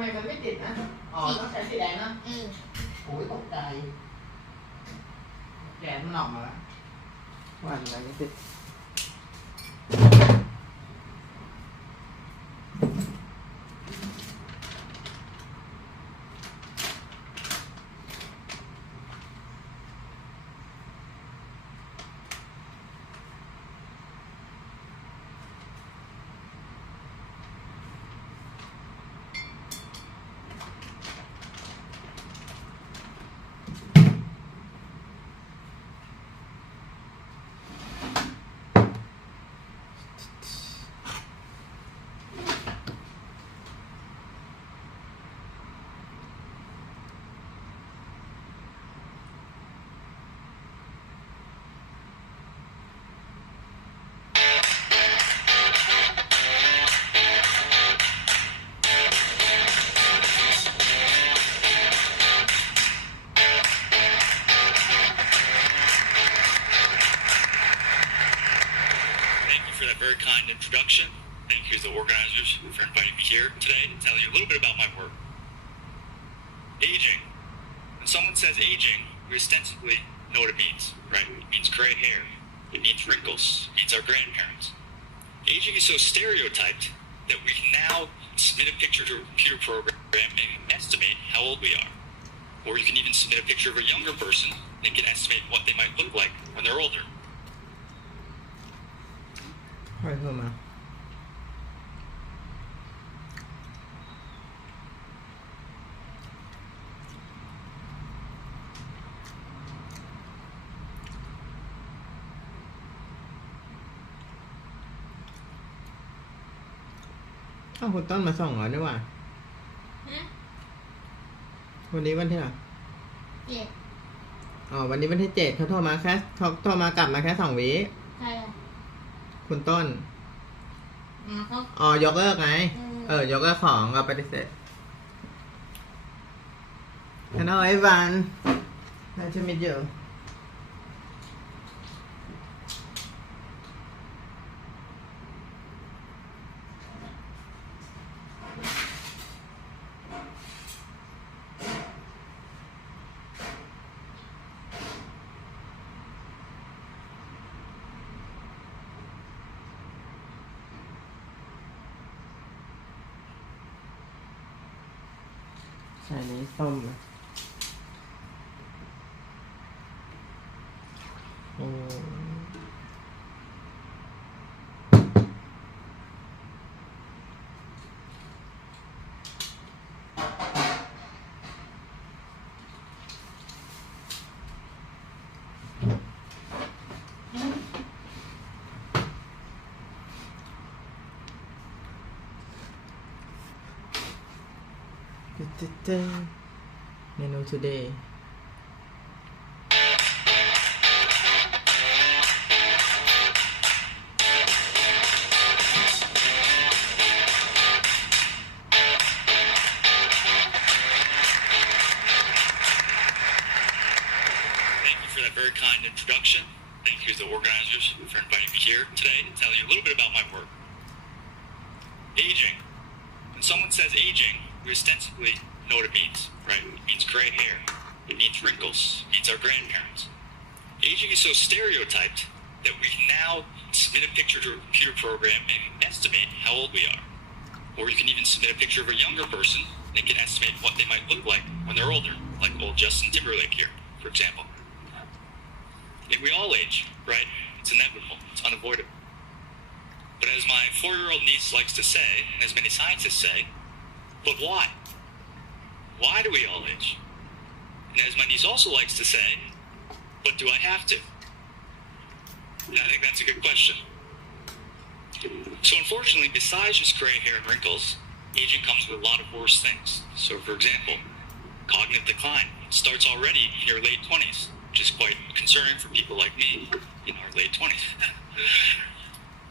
ไมมันไม่ติดนะอ๋อต้องใช้สีแดงนะโอ้ยตกใจแกนมันออกมาแล้วว่าอะไรไม่ติดVery kind introduction. Thank you to the organizers for inviting me here today to tell you a little bit about my work. Aging. When someone says aging, we ostensibly know what it means, right? It means gray hair. It means wrinkles. It means our grandparents. Aging is so stereotyped that we can now submit a picture to a computer program and estimate how old we are. Or you can even submit a picture of a younger person and can estimate what they might look like when they're older. ใครโทรมาคุณต้นมาส่งเหรอเนี่ยว่ะวันนี้วันที่ไหนวันนี้วันที่7เขาโทรมากลับมาแค่2 วิใครคุณต้นยกเลิกไงยกเลิกของเราปฏิเสธ Hello everyone nice to meet youใส่นี้ส้มเมนู today Very kind introduction. Thank you to the organizers for inviting me here today to tell you a little bit about my work. Aging. When someone says aging, we ostensibly know what it means, right? It means gray hair. It means wrinkles. It means our grandparents. Aging is so stereotyped that we can now submit a picture to a computer program and estimate how old we are. Or you can even submit a picture of a younger person and can estimate what they might look like when they're older, like old Justin Timberlake here, for example. And we all age, right? It's inevitable. It's unavoidable. But as my 4-year-old niece likes to say, and as many scientists say, but why? Why do we all age? And as my niece also likes to say, but do I have to? And I think that's a good question. So unfortunately, besides just gray hair and wrinkles, aging comes with a lot of worse things. So for example, cognitive decline starts already in your late 20s. Which is quite concerning for people like me in our late 20s.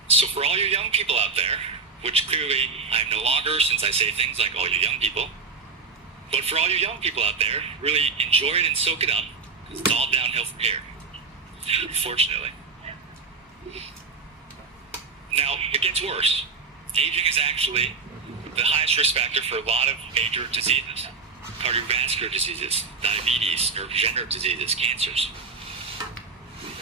So for all you young people out there, which clearly I'm no longer since I say things like all you young people, but for all you young people out there, really enjoy it and soak it up, because it's all downhill from here, fortunately. Now, it gets worse. Aging is actually the highest risk factor for a lot of major diseases, cardiovascular diseases, diabetes, neurodegenerative diseases, cancers.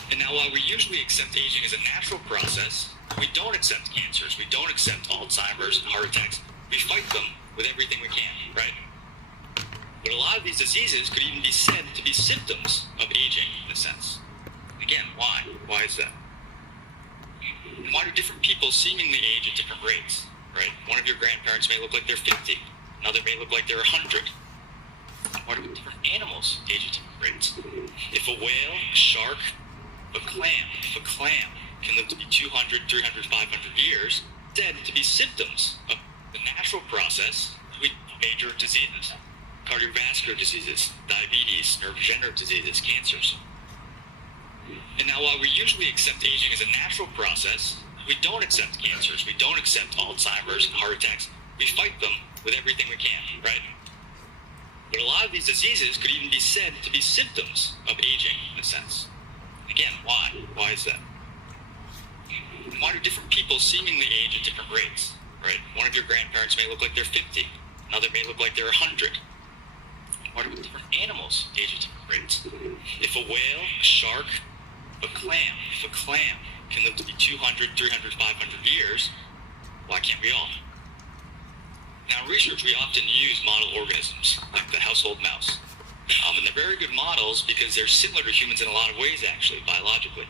And now while we usually accept aging as a natural process, we don't accept cancers, we don't accept Alzheimer's and heart attacks. We fight them with everything we can, right? But a lot of these diseases could even be said to be symptoms of aging in a sense. Again, why? Why is that? And why do different people seemingly age at different rates, right? One of your grandparents may look like they're 50, another may look like they're 100. Why do different animals age at different rates? If a whale, a shark, a clam can live to be 200, 300, 500 years, said to be symptoms of the natural process with major diseases, cardiovascular diseases, diabetes, neurodegenerative diseases, cancers. And now while we usually accept aging as a natural process, we don't accept cancers, we don't accept Alzheimer's and heart attacks. We fight them with everything we can, right? But a lot of these diseases could even be said to be symptoms of aging in a sense. Again, why? Why is that? And why do different people seemingly age at different rates, right? One of your grandparents may look like they're 50, another may look like they're 100. Why do different animals age at different rates? If a whale, a shark, a clam can live to be 200, 300, 500 years, why can't we all? Now in research, we often use model organisms, like the household mouse. And they're very good models because they're similar to humans in a lot of ways, actually, biologically.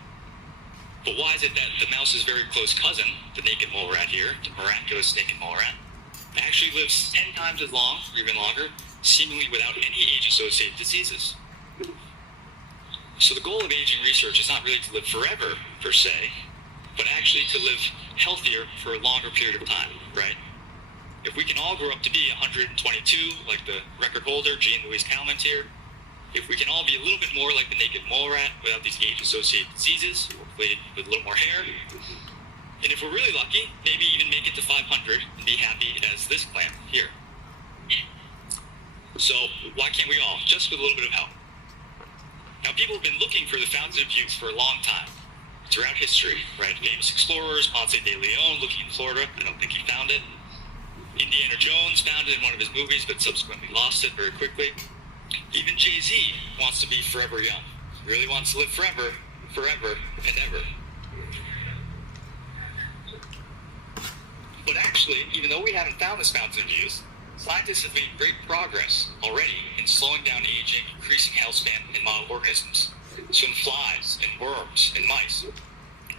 But why is it that the mouse's very close cousin, the naked mole rat here, the miraculous naked mole rat, actually lives 10 times as long, or even longer, seemingly without any age-associated diseases? So the goal of aging research is not really to live forever, per se, but actually to live healthier for a longer period of time, right? If we can all grow up to be 122, like the record holder, Jean Louise Calment here, if we can all be a little bit more like the naked mole rat without these age-associated diseases, hopefully with a little more hair, and if we're really lucky, maybe even make it to 500 and be happy as this clam here. So why can't we all, just with a little bit of help? Now people have been looking for the fountain of youth for a long time, throughout history, right? Famous explorers, Ponce de Leon looking in Florida, I don't think he found it. Indiana Jones found it in one of his movies, but subsequently lost it very quickly. Even Jay-Z wants to be forever young. He really wants to live forever, and ever. But actually, even though we haven't found this fountain of youth, scientists have made great progress already in slowing down aging, increasing health span in model organisms. So in flies, and worms, and mice,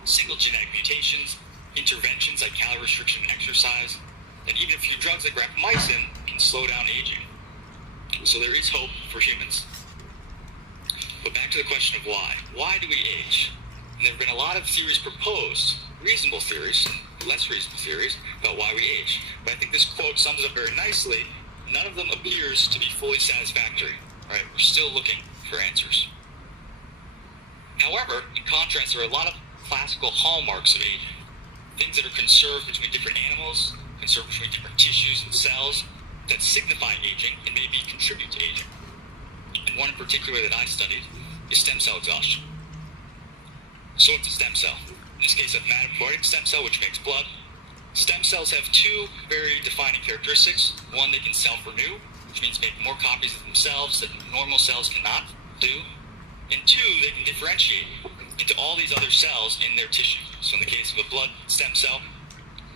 single genetic mutations, interventions like calorie restriction and exercise, and even a few drugs like rapamycin can slow down aging. So there is hope for humans. But back to the question of why. Why do we age? And there have been a lot of theories proposed, reasonable theories, and less reasonable theories, about why we age. But I think this quote sums up very nicely. None of them appears to be fully satisfactory, right? We're still looking for answers. However, in contrast, there are a lot of classical hallmarks of aging. Things that are conserved between different animals, conserved between different tissues and cells, that signify aging and maybe contribute to aging. And one in particular that I studied is stem cell exhaustion. So what's a stem cell? In this case, a hematopoietic stem cell, which makes blood. Stem cells have two very defining characteristics. One, they can self-renew, which means make more copies of themselves that normal cells cannot do. And two, they can differentiate into all these other cells in their tissue. So in the case of a blood stem cell,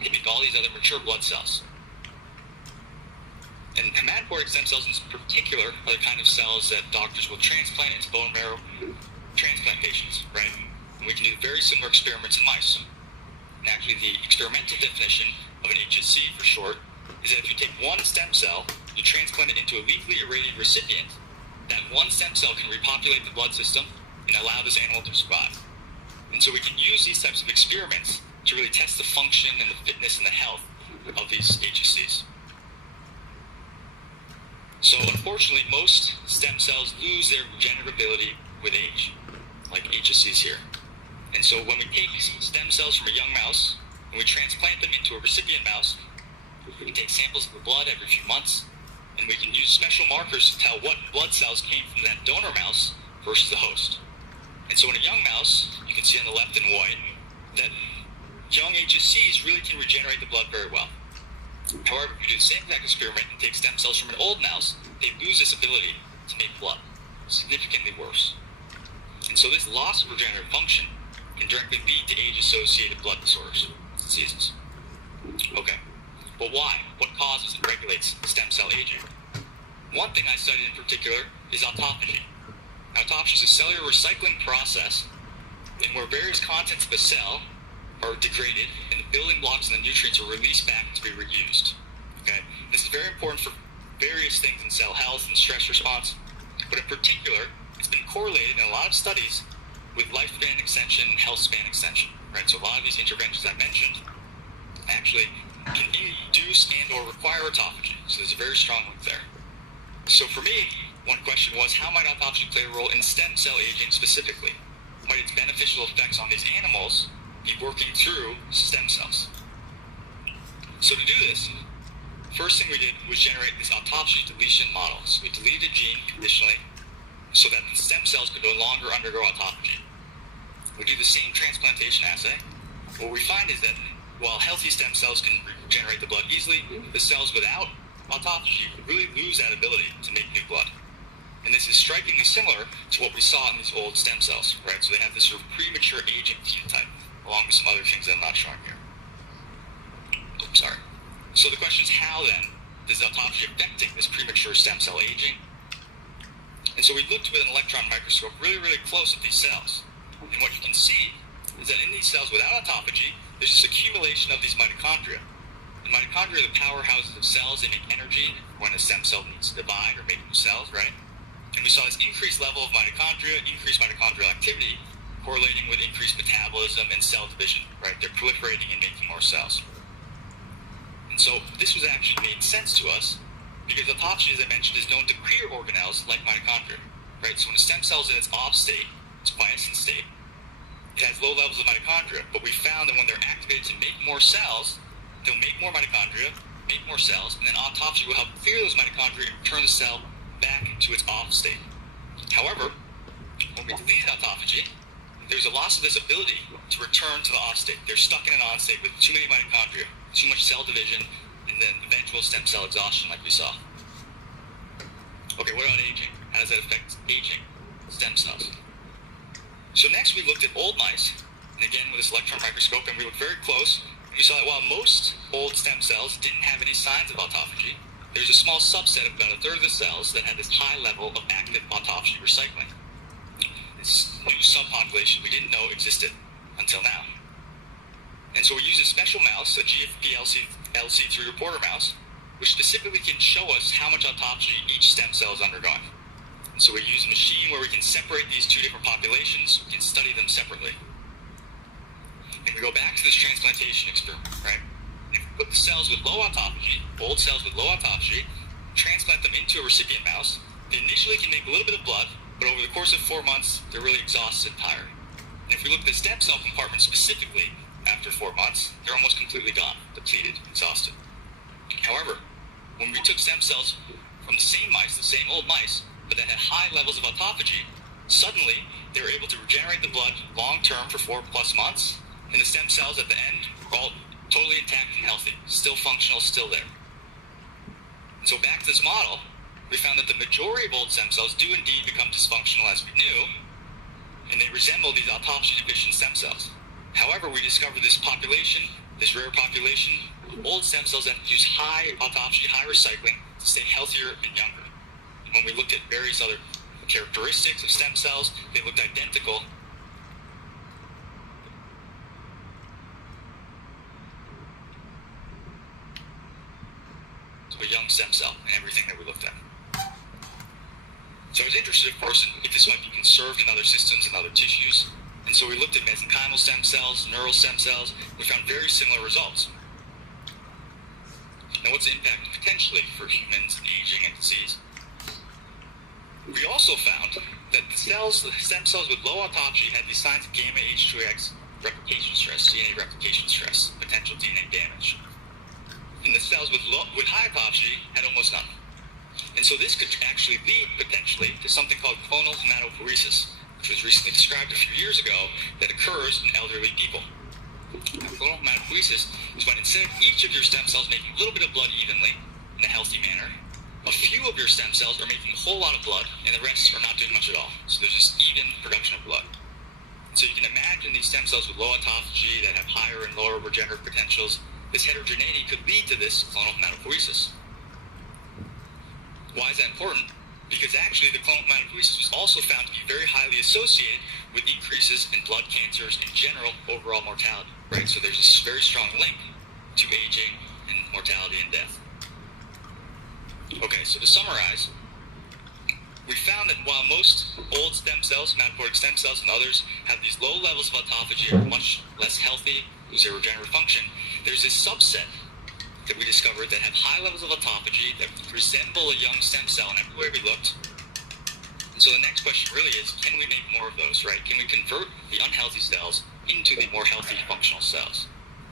they make all these other mature blood cells. And hematopoietic stem cells in particular are the kind of cells that doctors will transplant into bone marrow transplant patients, right? And we can do very similar experiments in mice. And actually the experimental definition of an HSC for short is that if you take one stem cell, you transplant it into a lethally irradiated recipient, that one stem cell can repopulate the blood system and allow this animal to survive. And so we can use these types of experiments to really test the function and the fitness and the health of these HSCs. So unfortunately, most stem cells lose their regenerability with age, like HSCs here. And so when we take stem cells from a young mouse, and we transplant them into a recipient mouse, we can take samples of the blood every few months, and we can use special markers to tell what blood cells came from that donor mouse versus the host. And so in a young mouse, you can see on the left in white, that young HSCs really can regenerate the blood very well. However, if you do the same exact experiment and take stem cells from an old mouse, they lose this ability to make blood, significantly worse. And so this loss of regenerative function can directly lead to age-associated blood disorders, diseases. Okay, but why? What causes and regulates stem cell aging? One thing I studied in particular is autophagy. Autophagy is a cellular recycling process in where various contents of a cell are degraded and the building blocks and the nutrients are released back to be reused. Okay, this is very important for various things in cell health and stress response, but in particular, it's been correlated in a lot of studies with lifespan extension and health span extension. Right, so a lot of these interventions I mentioned actually can induce and or require autophagy. So there's a very strong link there. So for me, one question was, how might autophagy play a role in stem cell aging specifically? Might its beneficial effects on these animals be working through stem cells? So to do this, first thing we did was generate this autophagy deletion model. So we deleted a gene conditionally so that the stem cells could no longer undergo autophagy. We do the same transplantation assay. What we find is that while healthy stem cells can regenerate the blood easily, the cells without autophagy really lose that ability to make new blood. And this is strikingly similar to what we saw in these old stem cells, right? So they have this sort of premature aging phenotype, along with some other things that I'm not showing here. Oops, sorry. So the question is, how then does autophagy affecting this premature stem cell aging? And so we looked with an electron microscope really, really close at these cells. And what you can see is that in these cells without autophagy, there's this accumulation of these mitochondria. The mitochondria are the powerhouses of cells. They make energy when a stem cell needs to divide or make new cells, right? And we saw this increased level of mitochondria, increased mitochondrial activity, correlating with increased metabolism and cell division, right? They're proliferating and making more cells. And so this was actually made sense to us because autophagy, as I mentioned, is known to clear organelles like mitochondria, right? So when a stem cell is in its off state, its quiescent state, it has low levels of mitochondria, but we found that when they're activated to make more cells, they'll make more mitochondria, make more cells, and then autophagy will help clear those mitochondria and return the cell back to its off state. However, when we delete autophagy, there's a loss of this ability to return to the off state. They're stuck in an on state with too many mitochondria, too much cell division, and then eventual stem cell exhaustion like we saw. Okay, what about aging? How does that affect aging stem cells? So next we looked at old mice, and again with this electron microscope, and we looked very close, and we saw that while most old stem cells didn't have any signs of autophagy, there's a small subset of about a third of the cells that had this high level of active autophagy recycling. This new subpopulation we didn't know existed until now. And so we used a special mouse, a GFP-LC3 reporter mouse, which specifically can show us how much autophagy each stem cell is undergoing. And so we use a machine where we can separate these two different populations, we can study them separately. And we go back to this transplantation experiment, right? And if we put the cells with low autophagy, old cells with low autophagy, transplant them into a recipient mouse, they initially can make a little bit of blood, but over the course of 4 months, they're really exhausted and tired. And if we look at the stem cell compartment specifically, after 4 months, they're almost completely gone, depleted, exhausted. However, when we took stem cells from the same mice, the same old mice, but that had high levels of autophagy, suddenly they were able to regenerate the blood long-term for 4+ months, and the stem cells at the end were all totally intact and healthy, still functional, still there. And so back to this model, we found that the majority of old stem cells do indeed become dysfunctional as we knew, and they resemble these autophagy-deficient stem cells. However, we discovered this population, this rare population, of old stem cells that use high autophagy, high recycling to stay healthier and younger. And when we looked at various other characteristics of stem cells, they looked identical to a young stem cell in everything that we looked at. So I was interested, of course, in if this might be conserved in other systems and other tissues. And so we looked at mesenchymal stem cells, neural stem cells. We found very similar results. Now, what's the impact potentially for humans in aging and disease? We also found that the stem cells with low autophagy had these signs of gamma H2AX replication stress, DNA replication stress, potential DNA damage. And the cells with high autophagy had almost none. And so this could actually lead, potentially, to something called clonal hematopoiesis, which was recently described a few years ago, that occurs in elderly people. Now, clonal hematopoiesis is when instead of each of your stem cells making a little bit of blood evenly in a healthy manner, a few of your stem cells are making a whole lot of blood, and the rest are not doing much at all. So there's just even production of blood. So you can imagine these stem cells with low autophagy that have higher and lower regenerative potentials. This heterogeneity could lead to this clonal hematopoiesis. Why is that important? Because actually the clonal hematopoiesis was also found to be very highly associated with increases in blood cancers and general overall mortality, right? So there's this very strong link to aging and mortality and death. Okay, so to summarize, we found that while most old stem cells, hematopoietic stem cells and others, have these low levels of autophagy, are much less healthy, lose their regenerative function, there's this subset that we discovered that have high levels of autophagy that resemble a young stem cell in everywhere we looked. And so the next question really is, can we make more of those, right? Can we convert the unhealthy cells into the more healthy functional cells?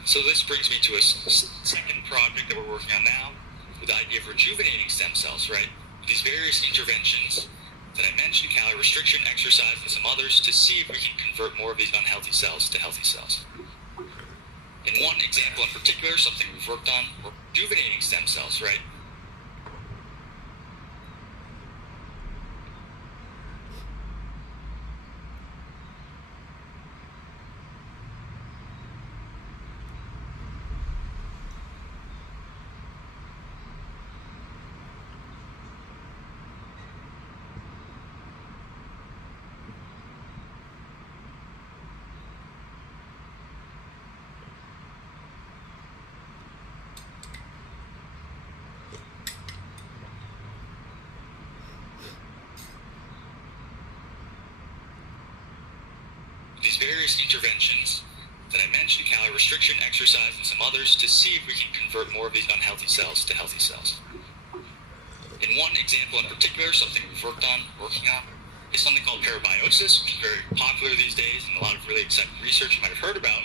So this brings me to a second project that we're working on now, with the idea of rejuvenating stem cells, right? These various interventions that I mentioned, calorie restriction, exercise, and some others, to see if we can convert more of these unhealthy cells to healthy cells. In one example in particular, something we've worked on, we're rejuvenating stem cells, right? These various interventions that I mentioned, calorie restriction, exercise, and some others, to see if we can convert more of these unhealthy cells to healthy cells. In one example in particular, something we've working on, is something called parabiosis, which is very popular these days, and a lot of really exciting research you might have heard about.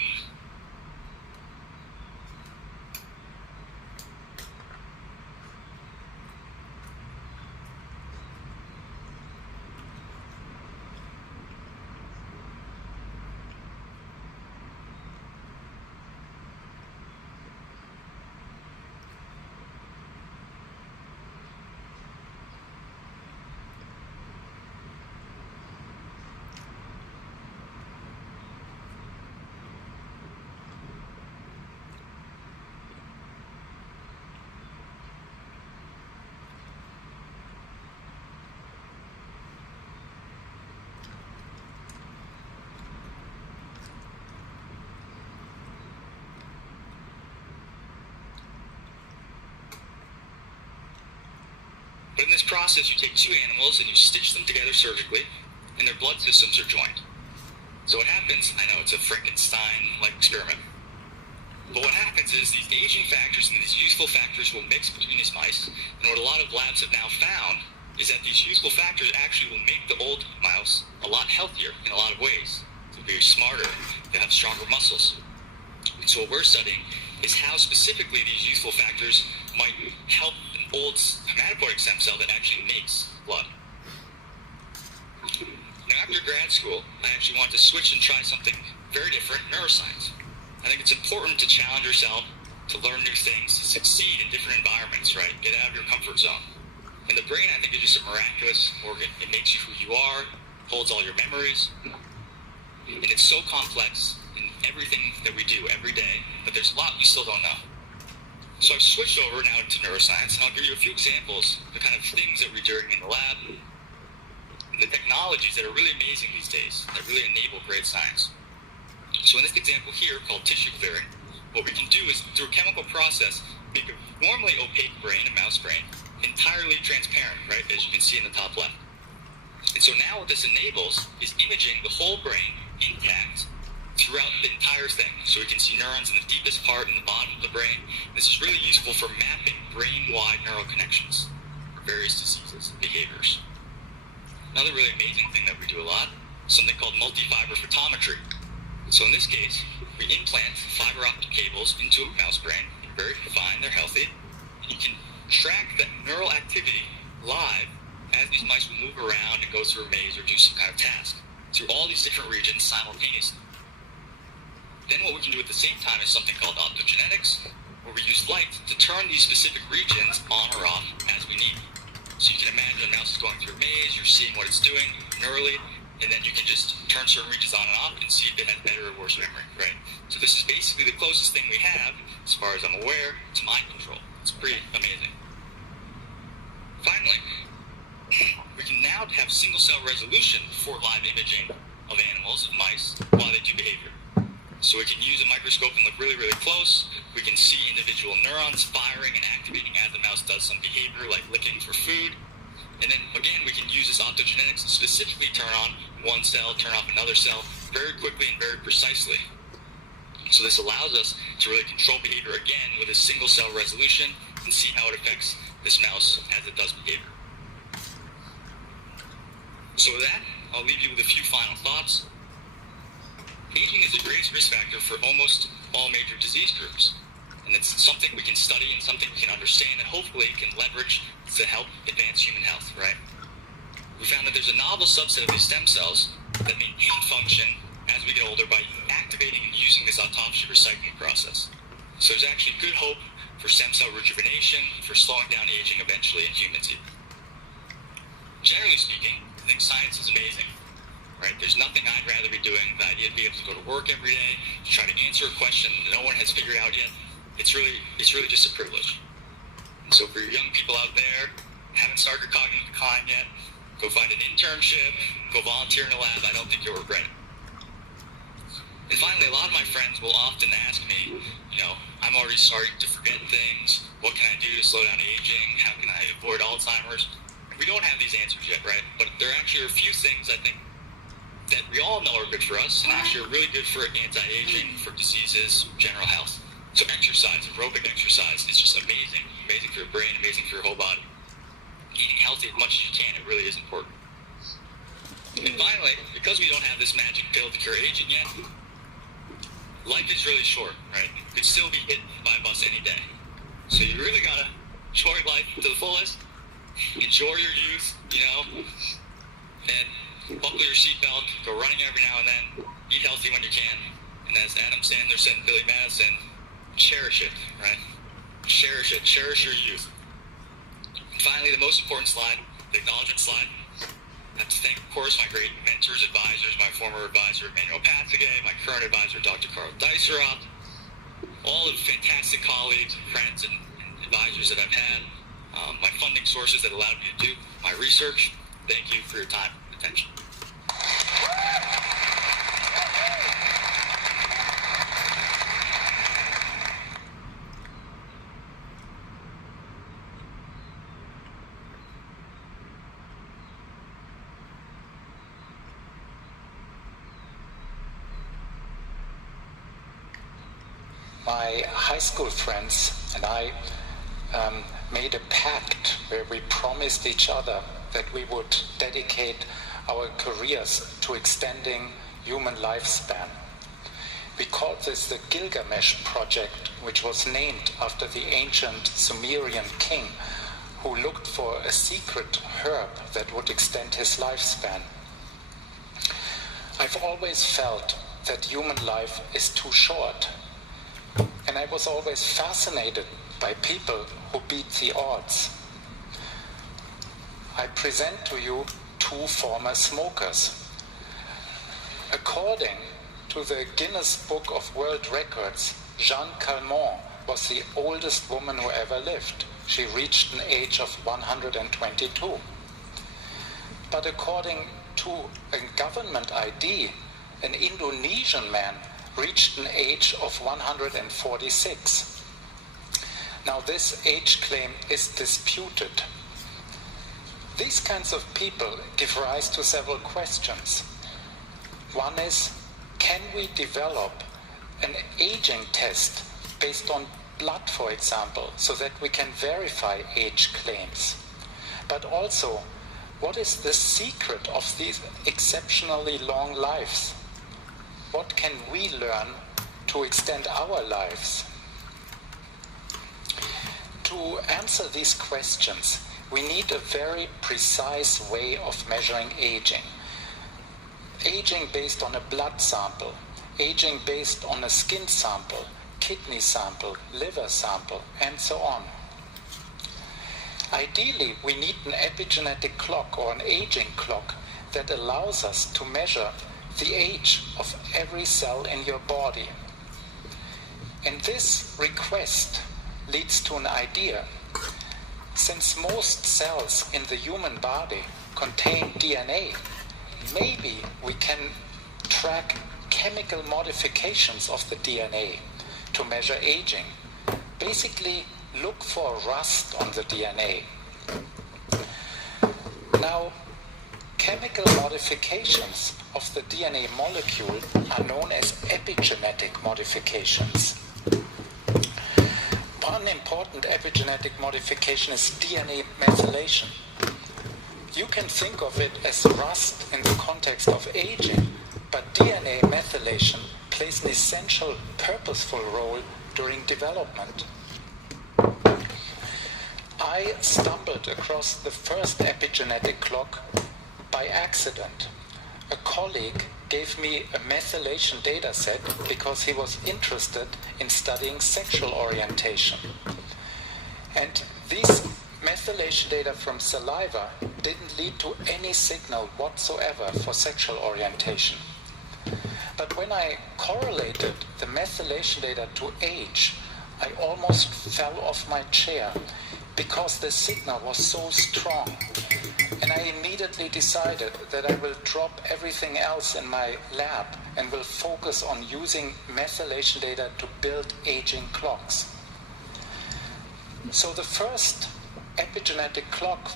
But in this process, you take two animals and you stitch them together surgically, and their blood systems are joined. So what happens, I know it's a Frankenstein-like experiment, but what happens is these aging factors and these useful factors will mix between these mice, and what a lot of labs have now found is that these useful factors actually will make the old mouse a lot healthier in a lot of ways. They'll be smarter, they'll have stronger muscles. And so what we're studying is how specifically these useful factors might help an old hematopoietic stem cell that actually makes blood. Now, after grad school, I actually wanted to switch and try something very different, neuroscience. I think it's important to challenge yourself, to learn new things, to succeed in different environments, right? Get out of your comfort zone. And the brain, I think, is just a miraculous organ. It makes you who you are, holds all your memories, and it's so complex in everything that we do every day, but there's a lot we still don't know. So I've switched over now to neuroscience, and I'll give you a few examples of the kind of things that we're doing in the lab, and the technologies that are really amazing these days, that really enable great science. So in this example here, called tissue clearing, what we can do is, through a chemical process, make a normally opaque brain, a mouse brain, entirely transparent, right, as you can see in the top left. And so now what this enables is imaging the whole brain intact throughout the entire thing. So we can see neurons in the deepest part and the bottom of the brain. This is really useful for mapping brain-wide neural connections for various diseases and behaviors. Another really amazing thing that we do a lot is something called multi-fiber photometry. So in this case, we implant fiber optic cables into a mouse brain. They're very fine, they're healthy. And you can track that neural activity live as these mice will move around and go through a maze or do some kind of task through all these different regions simultaneously. Then what we can do at the same time is something called optogenetics, where we use light to turn these specific regions on or off as we need. So you can imagine a mouse is going through a maze, you're seeing what it's doing neurally, and then you can just turn certain regions on and off and see if it has better or worse memory, right? So this is basically the closest thing we have, as far as I'm aware, to mind control. It's pretty amazing. Finally, we can now have single-cell resolution for live imaging of animals, of mice, while they do behavior. So we can use a microscope and look really, really close. We can see individual neurons firing and activating as the mouse does some behavior, like licking for food. And then, again, we can use this optogenetics to specifically turn on one cell, turn off another cell, very quickly and very precisely. So this allows us to really control behavior, again, with a single-cell resolution and see how it affects this mouse as it does behavior. So with that, I'll leave you with a few final thoughts. Aging is the greatest risk factor for almost all major disease groups. And it's something we can study and something we can understand and hopefully can leverage to help advance human health, right? We found that there's a novel subset of these stem cells that maintain function as we get older by activating and using this autophagy recycling process. So there's actually good hope for stem cell rejuvenation, for slowing down aging eventually in humans. Generally speaking, I think science is amazing. Right? There's nothing I'd rather be doing. The idea to be able to go to work every day, to try to answer a question that no one has figured out yet, it's really just a privilege. And so for your young people out there, haven't started your cognitive decline yet, go find an internship, go volunteer in a lab. I don't think you'll regret it. And finally, a lot of my friends will often ask me, I'm already starting to forget things. What can I do to slow down aging? How can I avoid Alzheimer's? We don't have these answers yet, right? But there actually are a few things I think that we all know are good for us and actually are really good for anti-aging, for diseases, general health. So exercise, aerobic exercise, is just amazing. Amazing for your brain, amazing for your whole body. Eating healthy as much as you can, it really is important. And finally, because we don't have this magic pill to cure aging yet, life is really short, right? You could still be hit by a bus any day. So you really gotta enjoy life to the fullest, enjoy your youth, and buckle your seatbelt, go running every now and then, eat healthy when you can, and as Adam Sandler said in Billy Madison, cherish it, right? Cherish it, cherish your youth. And finally, the most important slide, the acknowledgement slide. I have to thank, of course, my great mentors, advisors, my former advisor, Emmanuel Patzigay, my current advisor, Dr. Carl Diceroth, all the fantastic colleagues, friends, and advisors that I've had, my funding sources that allowed me to do my research. Thank you for your time and attention. My high school friends and I made a pact where we promised each other that we would dedicate our careers to extending human lifespan. We called this the Gilgamesh Project, which was named after the ancient Sumerian king who looked for a secret herb that would extend his lifespan. I've always felt that human life is too short. And I was always fascinated by people who beat the odds. I present to you two former smokers. According to the Guinness Book of World Records, Jeanne Calment was the oldest woman who ever lived. She reached an age of 122. But according to a government ID, an Indonesian man reached an age of 146. Now this age claim is disputed. These kinds of people give rise to several questions. One is, can we develop an aging test based on blood, for example, so that we can verify age claims? But also, what is the secret of these exceptionally long lives? What can we learn to extend our lives? To answer these questions, we need a very precise way of measuring aging. Aging based on a blood sample aging based on a skin sample, kidney sample, liver sample, and so on. Ideally, we need an epigenetic clock or an aging clock that allows us to measure the age of every cell in your body. And this request leads to an idea. Since most cells in the human body contain DNA, maybe we can track chemical modifications of the DNA to measure aging. Basically, look for rust on the DNA. Now, chemical modifications of the DNA molecule are known as epigenetic modifications. One important epigenetic modification is DNA methylation. You can think of it as rust in the context of aging, but DNA methylation plays an essential, purposeful role during development. I stumbled across the first epigenetic clock by accident. A colleague gave me a methylation data set because he was interested in studying sexual orientation. And these methylation data from saliva didn't lead to any signal whatsoever for sexual orientation. But when I correlated the methylation data to age, I almost fell off my chair because the signal was so strong. And I immediately decided that I will drop everything else in my lab and will focus on using methylation data to build aging clocks. So the first epigenetic clock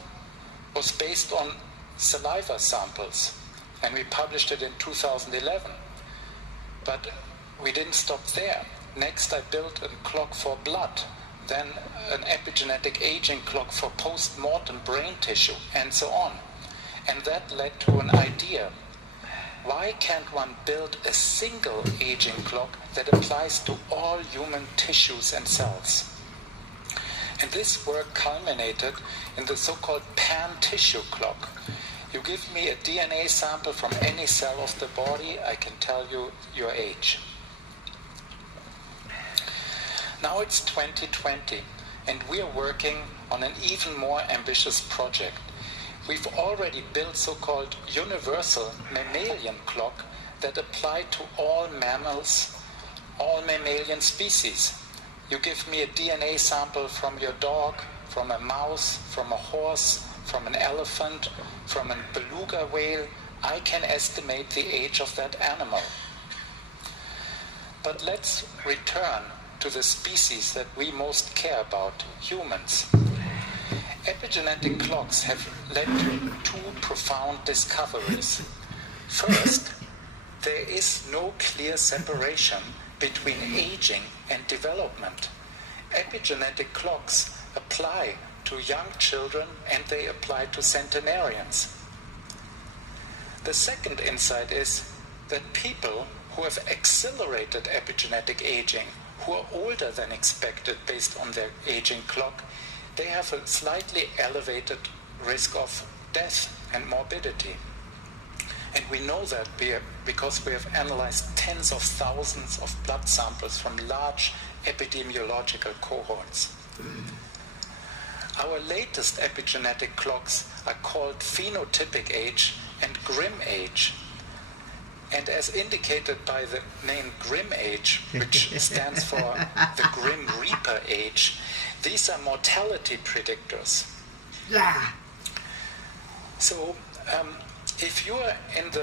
was based on saliva samples, and we published it in 2011. But we didn't stop there. Next, I built a clock for blood, then an epigenetic aging clock for post-mortem brain tissue, and so on. And that led to an idea. Why can't one build a single aging clock that applies to all human tissues and cells? And this work culminated in the so-called pan-tissue clock. You give me a DNA sample from any cell of the body, I can tell you your age. Now it's 2020, and we are working on an even more ambitious project. We've already built so-called universal mammalian clock that apply to all mammals, all mammalian species. You give me a DNA sample from your dog, from a mouse, from a horse, from an elephant, from a beluga whale, I can estimate the age of that animal. But let's return to the species that we most care about, humans. Epigenetic clocks have led to two profound discoveries. First, there is no clear separation between aging and development. Epigenetic clocks apply to young children and they apply to centenarians. The second insight is that people who have accelerated epigenetic aging, who are older than expected based on their aging clock, they have a slightly elevated risk of death and morbidity. And we know that because we have analyzed tens of thousands of blood samples from large epidemiological cohorts. Our latest epigenetic clocks are called phenotypic age and grim age. And as indicated by the name Grim Age, which stands for the Grim Reaper Age, these are mortality predictors. Yeah. So, if you are in the